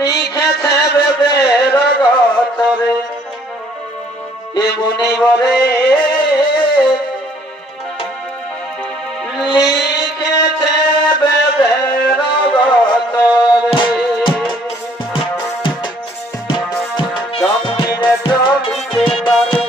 লিখেছে বেদের গতরে এ মুনিবরে লিখেছে বেদের গতরে জমিনে চলিতে পারে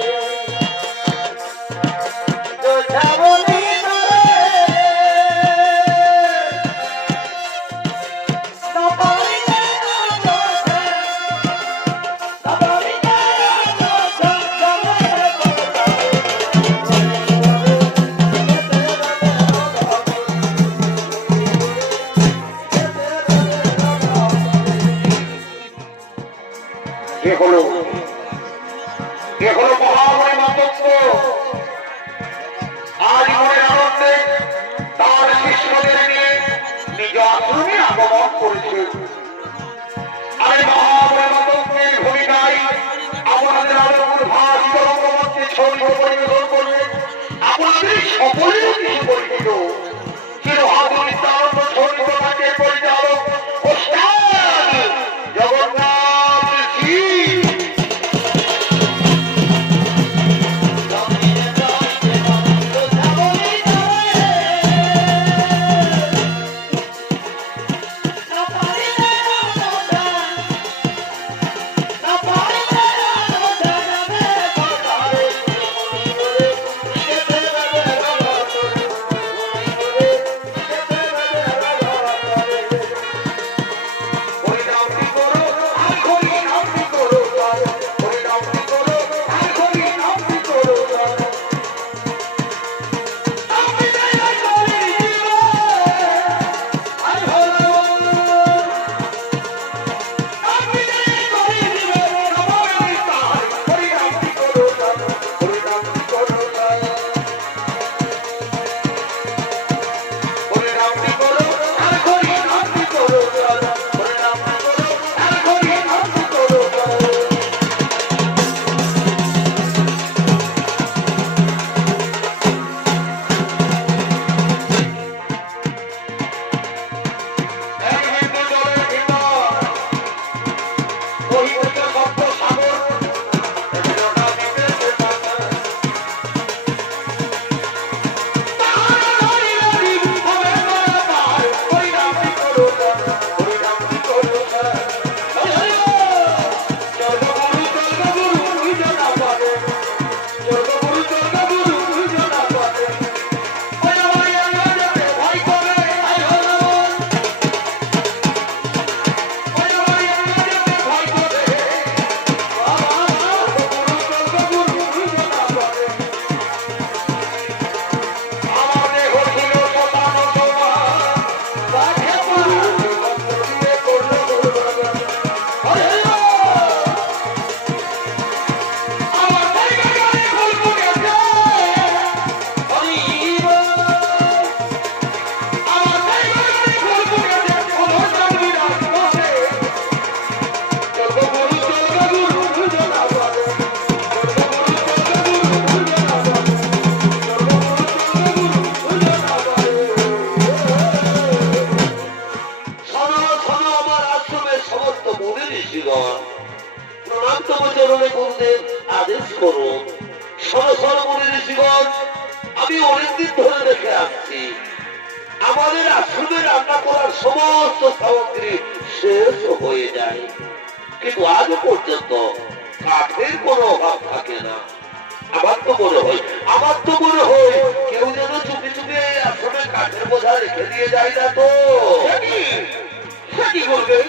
মহামণি মাতঙ্গ আজ মনের আনন্দে তার শিষ্যদের নিয়ে নিজ আশ্রমে আগমন করেছে। আমি মহামণি মাতঙ্গের ভূমিকায় আপনাদের ভাষিত রঙ্গমঞ্চে ছবি পরিবেশন করবে। আপনাদের সকলেই কিছু পরিচিত চিরহাত নিত্যানন্দ সঙ্গীত নাট্যের পরিচালক ওস্তাদ জগন্নাথ জি। আমি অনেকদিন ধরে দেখে আসছি আমাদের আশ্রমে রান্না করার সমস্ত সামগ্রী শেষ হয়ে যায়, কিন্তু আজ পর্যন্ত কাঠের কোনো অভাব থাকে না। আমার তো মনে হয় কেউ যেন চুপি চুপি আশ্রমে কাঠের বোঝা রেখে দিয়ে যায় না তো। সে কি করবে?